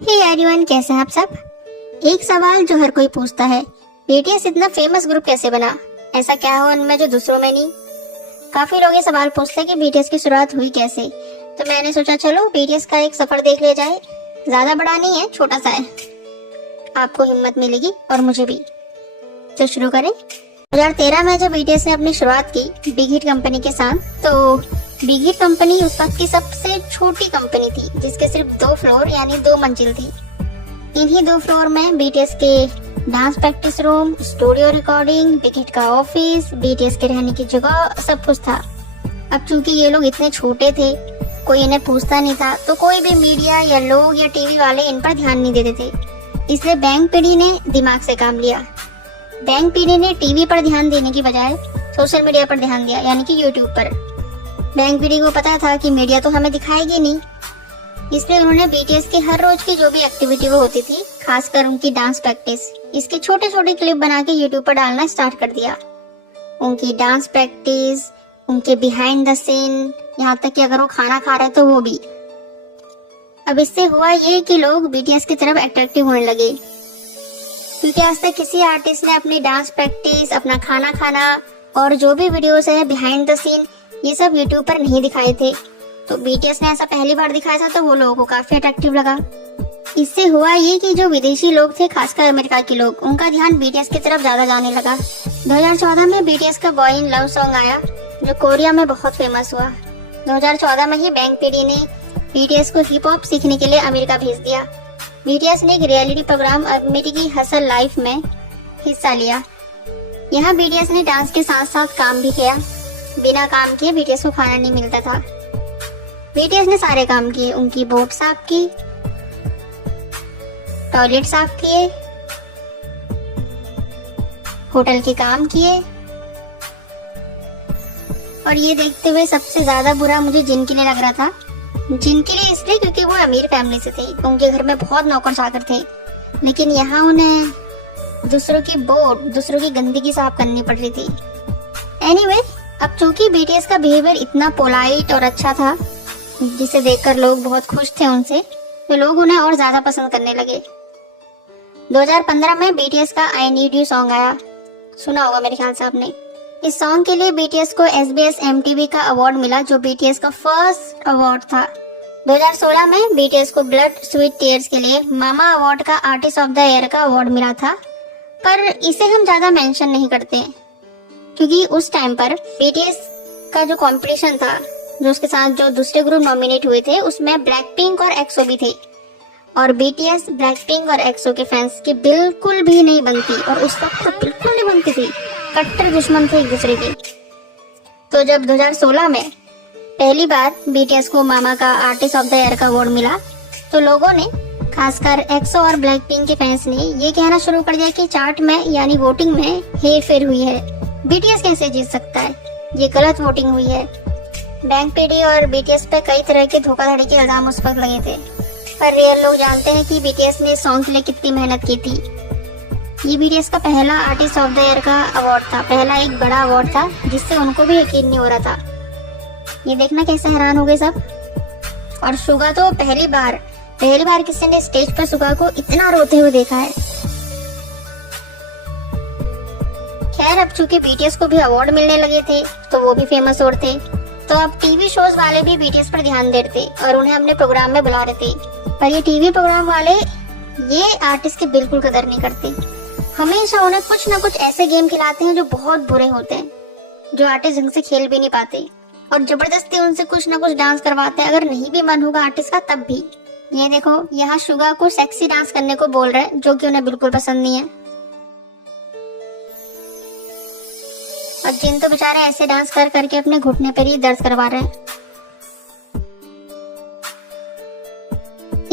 Hey everyone, कैसे हैं आप सब। एक सवाल जो हर कोई पूछता है, बीटीएस इतना फेमस ग्रुप कैसे बना? ऐसा क्या है उनमें जो दूसरों में नहीं? काफी लोग ये सवाल पूछते हैं कि बीटीएस की शुरुआत हुई कैसे। तो मैंने सोचा चलो बीटीएस का एक सफर देख लिया जाए। ज्यादा बड़ा नहीं है, छोटा सा है, आपको हिम्मत मिलेगी और मुझे भी। तो शुरू करें। 2013 में जब बीटीएस ने अपनी शुरुआत की बिग हिट कंपनी के साथ, तो बिग हिट कंपनी उस वक्त की सबसे छोटी कंपनी थी जिसके सिर्फ 2 फ्लोर यानी 2 मंजिल थी। इन्हीं 2 फ्लोर में बीटीएस के dance practice room, studio recording, big hit का ऑफिस, बीटीएस के रहने की जगह, सब कुछ था। अब चूंकि ये लोग इतने छोटे थे, कोई इन्हें पूछता नहीं था, तो कोई भी मीडिया या लोग या टीवी वाले इन पर ध्यान नहीं देते थे। इसलिए बैंक पीडी ने दिमाग से काम लिया। बैंक पीडी ने टीवी पर ध्यान देने की बजाय सोशल मीडिया पर ध्यान दिया, यानी कि यूट्यूब पर। बैंक पीडी को पता था कि मीडिया तो हमें दिखाएगी नहीं, इसलिए उन्होंने बीटीएस की हर रोज की जो भी एक्टिविटी वो होती थी, खासकर उनकी डांस प्रैक्टिस, इसके छोटे छोटे क्लिप बना के यूट्यूब पर डालना स्टार्ट कर दिया। उनकी डांस प्रैक्टिस, उनके बिहाइंड द सीन, यहाँ तक कि अगर वो खाना खा रहे तो वो भी। अब इससे हुआ ये कि लोग बीटीएस की तरफ अट्रैक्टिव होने लगे, क्योंकि आज तक किसी आर्टिस्ट ने अपनी डांस प्रैक्टिस, अपना खाना खाना और जो भी वीडियोस है बिहाइंड द सीन, ये सब यूट्यूब पर नहीं दिखाए थे। तो बीटीएस ने ऐसा पहली बार दिखाया था, तो वो लोगों को काफी अट्रैक्टिव लगा। इससे हुआ ये कि जो विदेशी लोग थे, खासकर अमेरिका के लोग, उनका ध्यान बीटीएस की तरफ ज्यादा जाने लगा। 2014 में बीटीएस का बॉय इन लव सॉन्ग आया, जो कोरिया में बहुत फेमस हुआ। 2014 में ही बैंक पीडी ने बीटीएस को हिप हॉप सीखने के लिए अमेरिका भेज दिया। बीटीएस ने एक रियलिटी प्रोग्राम अमेरिकी हसल लाइफ में हिस्सा लिया। यहाँ बीटीएस ने डांस के साथ साथ काम भी किया। बिना काम किए बीटीएस को खाना नहीं मिलता था। बीटीएस ने सारे काम किए, उनकी बोट साफ की, टॉयलेट साफ किए, होटल के काम किए। और ये देखते हुए सबसे ज्यादा बुरा मुझे जिन के लिए लग रहा था। जिन के लिए इसलिए क्योंकि वो अमीर फैमिली से थे, उनके घर में बहुत नौकर चाकर थे, लेकिन यहाँ उन्हें दूसरों की बोट, दूसरों की गंदगी साफ करनी पड़ रही थी। एनीवे, अब चूंकि बीटीएस का बिहेवियर इतना पोलाइट और अच्छा था, जिसे देखकर लोग बहुत खुश थे उनसे, तो लोग उन्हें और ज्यादा पसंद करने लगे। 2015 में बीटीएस का आई नीड यू सॉन्ग आया, सुना होगा मेरे ख्याल से आपने। इस सॉन्ग के लिए बीटीएस को SBS MTV का अवार्ड मिला, जो बीटीएस का फर्स्ट अवार्ड था। 2016 में बीटीएस को ब्लड स्वीट टीयर्स के लिए मामा अवार्ड का आर्टिस्ट ऑफ द ईयर का अवार्ड मिला था, पर इसे हम ज्यादा मेंशन नहीं करते, क्योंकि उस टाइम पर बीटीएस का जो कंपटीशन था, जो उसके साथ जो दूसरे ग्रुप नॉमिनेट हुए थे, उसमें ब्लैक पिंक और एक्सो भी थे। और बीटीएस ब्लैक पिंक और एक्सो के फैंस की बिल्कुल भी नहीं बनती, और उस वक्त तो बिल्कुल नहीं बनती थी, कट्टर दुश्मन थे एक दूसरे के। तो जब 2016 में पहली बार बीटीएस को मामा का आर्टिस्ट ऑफ द ईयर का अवार्ड मिला, तो लोगों ने, खासकर एक्सो और ब्लैक पिंक के फैंस ने ये कहना शुरू कर दिया कि चार्ट में यानी वोटिंग में हेर फेर हुई है, बीटीएस कैसे जीत सकता है, ये गलत वोटिंग हुई है। बैंक पीडी और बीटीएस पे कई तरह के धोखाधड़ी के इल्जाम उस वक्त लगे थे, पर रियल लोग जानते हैं कि बीटीएस ने सॉन्ग के लिए कितनी मेहनत की थी। ये बीटीएस का पहला आर्टिस्ट ऑफ द ईयर का अवार्ड था, पहला एक बड़ा अवार्ड था, जिससे उनको भी यकीन नहीं हो रहा था। ये देखना कैसे हैरान हो गए सब। और सुगा तो पहली बार किसी ने स्टेज पर सुगा को इतना रोते हुए देखा है। खैर, अब चूंकि बीटीएस को भी अवार्ड मिलने लगे थे, तो वो भी फेमस और थे, तो अब टीवी शोज वाले भी बीटीएस पर ध्यान दे रहे थे और उन्हें अपने प्रोग्राम में बुला रहे थे। पर ये टीवी प्रोग्राम वाले ये आर्टिस्ट की बिल्कुल कदर नहीं करते। हमेशा उन्हें कुछ ना कुछ ऐसे गेम खिलाते हैं जो बहुत बुरे होते हैं, जो आर्टिस्ट ढंग से खेल भी नहीं पाते, और जबरदस्ती उनसे कुछ ना कुछ डांस करवाते हैं, अगर नहीं भी मन होगा आर्टिस्ट का तब भी। ये देखो, यहाँ शुगा को सेक्सी डांस करने को बोल रहे हैं, जो कि उन्हें बिल्कुल पसंद नहीं है। और जिन तो बेचारे ऐसे डांस कर करके अपने घुटने पर ही दर्द करवा रहे हैं।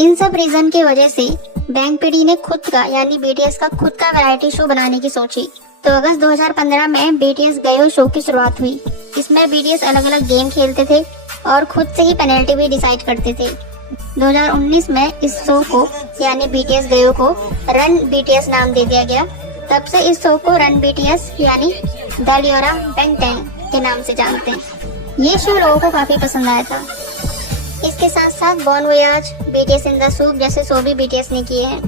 इन सब रीजन की वजह से बैंक पीडी ने खुद का, यानी बीटीएस का खुद का वैरायटी शो बनाने की सोची। तो अगस्त 2015 में बीटीएस गयो शो की शुरुआत हुई। इसमें बीटीएस अलग अलग गेम खेलते थे और खुद से ही पेनल्टी भी डिसाइड करते थे। 2019 में इस शो को, यानी बीटीएस गयो को, रन बीटीएस नाम दे दिया गया। तब से इस शो को रन बीटीएस यानी द लियोरा बैंगटैंग के नाम से जानते हैं। ये शो लोगों को काफी पसंद आया था। इसके साथ साथ born voyage, BTS in the soup जैसे शो भी बीटीएस ने किए हैं।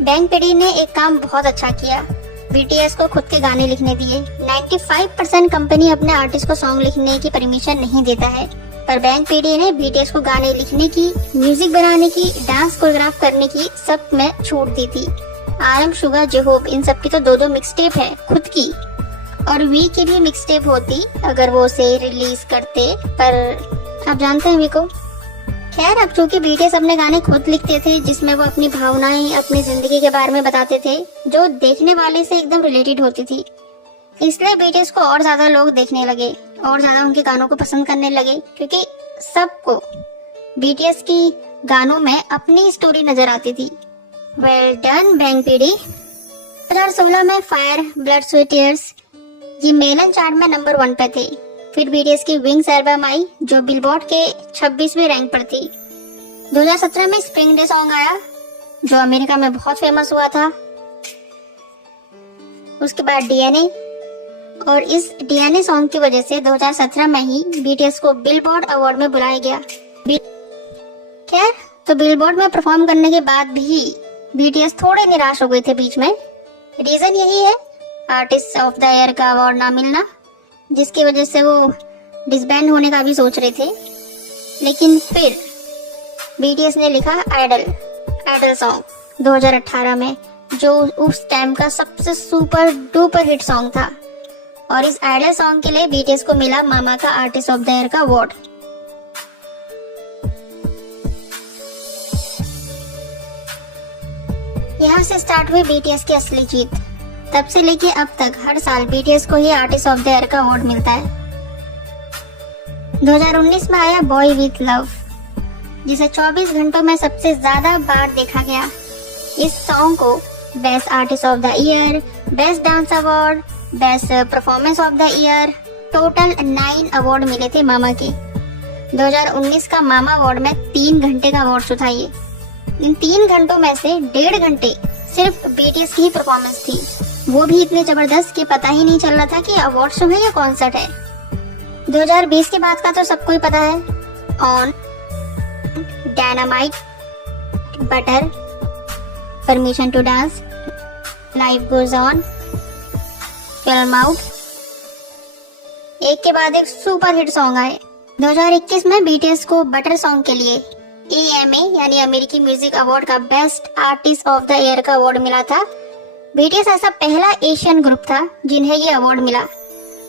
बैंक पीडी ने एक काम बहुत अच्छा किया, बीटीएस को खुद के गाने लिखने दिए। 95% कंपनी अपने आर्टिस्ट को सॉन्ग लिखने की परमिशन नहीं देता है, पर बैंक पीडी ने बीटीएस को गाने लिखने की, म्यूजिक बनाने की, डांस कोरियोग्राफ करने की सब में छूट दी थी। आरएम, शुगा, जेहोब इन सब की तो 2-2 मिक्सटेप है खुद की, और वी की भी मिक्सटेप होती अगर वो उसे रिलीज करते, पर आप जानते हैं वी को। खैर, अब चूंकि बीटीएस अपने गाने खुद लिखते थे जिसमें वो अपनी भावनाएं, अपनी जिंदगी के बारे में बताते थे जो देखने वाले से एकदम रिलेटेड होती थी, इसलिए बीटीएस को और ज्यादा लोग देखने लगे और ज्यादा उनके गानों को पसंद करने लगे, क्योंकि सबको बीटीएस की गानों में अपनी स्टोरी नजर आती थी। Well done bank PD. 2016 में फायर, ब्लड, स्वेट, टीयर्स ये मेलन चार्ट में नंबर 1 पे थे। फिर बीटीएस की विंग्स एल्बम आई जो बिलबोर्ड के 26वें रैंक पर थी। 2017 में स्प्रिंग डे सॉन्ग आया जो अमेरिका में बहुत फेमस हुआ था। उसके बाद डीएनए, और इस डीएनए सॉन्ग की वजह से 2017 में ही बीटीएस को बिलबोर्ड अवार्ड में बुलाया गया। खैर, तो बिलबोर्ड में परफॉर्म करने के बाद भी बीटीएस थोड़े निराश हो गए थे बीच में। रीजन यही है, आर्टिस्ट ऑफ द ईयर का अवार्ड ना मिलना, जिसकी वजह से वो डिसबैंड होने का भी सोच रहे थे। लेकिन फिर बीटीएस ने लिखा आइडल सॉन्ग 2018 में, जो उस टाइम का सबसे सुपर डुपर हिट सॉन्ग था, और इस आइडल सॉन्ग के लिए बीटीएस को मिला मामा का आर्टिस्ट ऑफ द ईयर का अवार्ड। यहाँ से स्टार्ट हुई बीटीएस की असली जीत। तब से लेके अब तक हर साल बीटीएस को ही आर्टिस्ट ऑफ द ईयर का अवार्ड मिलता है। 2019 में आया बॉय विथ लव, जिसे 24 घंटों में सबसे ज्यादा बार देखा गया। इस सॉन्ग को best artist of the year, best dance award, best performance of the year, total 9 award मिले थे मामा के। 2019 का मामा अवार्ड में 3 घंटे का अवार्ड था ये। इन 3 घंटों में से 1.5 घंटे सिर्फ बीटीएस की ही परफॉर्मेंस थी, वो भी इतने जबरदस्त कि पता ही नहीं चल रहा था कि अवार्ड शो है या कॉन्सर्ट है। 2020 के बाद का तो सबको ही पता है, on, dynamite, butter, permission to dance, life goes on, film out, एक के बाद एक सुपर हिट सॉन्ग आए। 2021 में बीटीएस को बटर सॉन्ग के लिए AMA यानी अमेरिकी म्यूजिक अवार्ड का best artist of the year का अवार्ड मिला था। बीटीएस ऐसा पहला एशियन ग्रुप था जिन्हें ये अवार्ड मिला।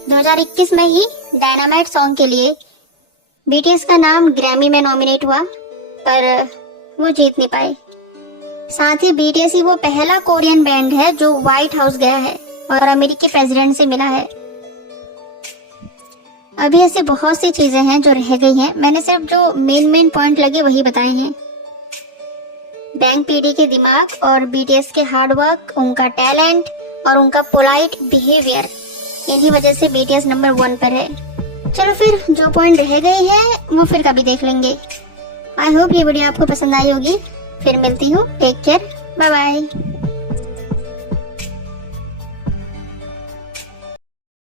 2021 में ही डायनामाइट सॉन्ग के लिए बीटीएस का नाम ग्रैमी में नॉमिनेट हुआ, पर वो जीत नहीं पाए। साथ ही बीटीएस ही वो पहला कोरियन बैंड है जो व्हाइट हाउस गया है और अमेरिकी प्रेसिडेंट से मिला है। अभी ऐसी बहुत सी चीजें हैं जो रह गई हैं, मैंने सिर्फ जो मेन पॉइंट लगे वही बताए हैं। बैंक पीडी के दिमाग और बीटीएस के हार्डवर्क, उनका टैलेंट और उनका पोलाइट बिहेवियर, इन्हीं वजह से बीटीएस नंबर 1 पर है। चलो फिर जो पॉइंट रह गए हैं वो फिर कभी देख लेंगे। आई होप ये वीडियो आपको पसंद आई होगी। फिर मिलती हूँ, टेक केयर, बाय बाय।